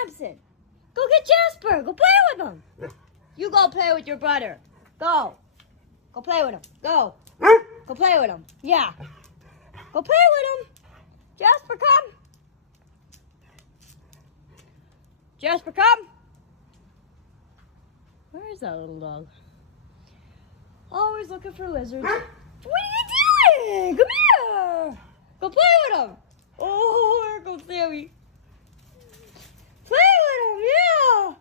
Samson. Go get Jasper. Go play with him. You go play with your brother. Go. Go play with him. Go. Go play with him. Yeah. Go play with him. Jasper, come. Jasper, come. Where is that little dog? Always looking for lizards. What are you doing? Come here. Go play with him. Oh, here goes Sammy. Play with him, yeah.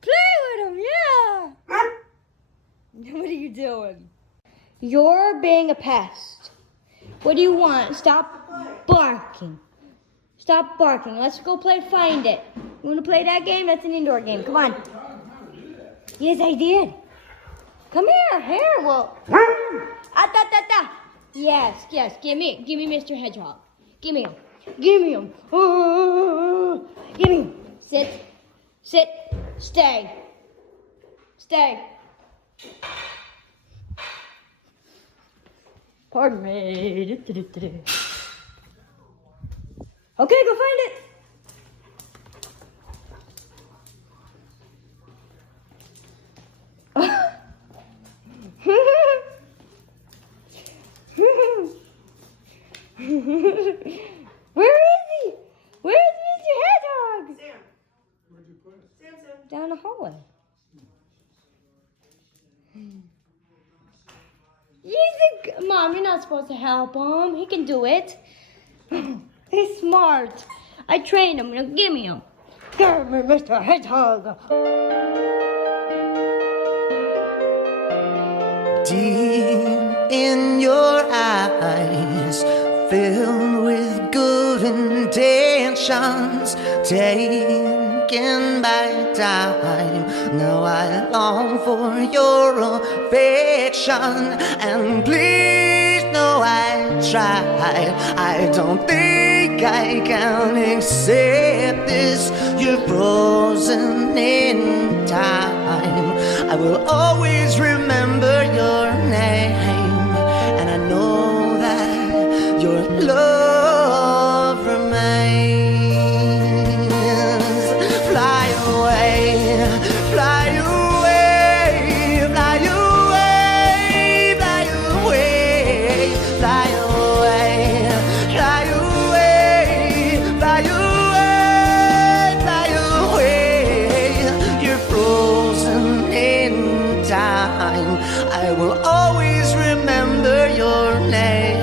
Play with him, yeah. What are you doing? You're being a pest. What do you want? Stop barking. Stop barking. Let's go play Find It. You want to play that game? That's an indoor game. Come on. Yes, I did. Come here. Here, well. Yes. Give me Mr. Hedgehog. Give me him. Give me him. Oh, give me him. Sit. Stay. Pardon me. Okay, go find it. Where is he? Where is Mr. Hedgehog? Sam. Where'd you put it? Samson. Down the hallway. Mom, you're not supposed to help him. He can do it. He's smart. I trained him. Now give me him. Give me Mr. Hedgehog. Deep in your eyes, filled with good intentions, taken by time. Now I long for your affection, and please know I tried. I don't think I can accept this. You're frozen in time. I will always remember your name, and I know that your love remains. Fly away, fly away, fly away, fly away, fly away, fly away, fly away, fly away. You're frozen in time. I will always remember your name,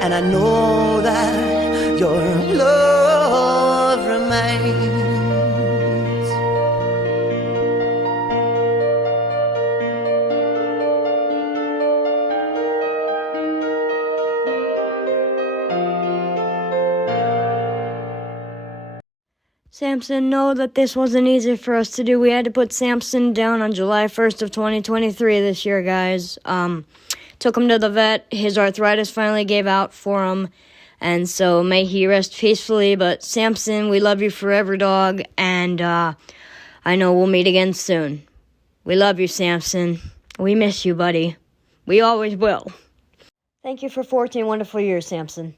and I know that your love remains. Samson, know that this wasn't easy for us to do. We had to put Samson down on July 1st of 2023 this year, guys. Took him to the vet. His arthritis finally gave out for him, and so may he rest peacefully. But Samson, we love you forever, dog, and I know we'll meet again soon. We love you, Samson. We miss you, buddy. We always will. Thank you for 14 wonderful years, Samson.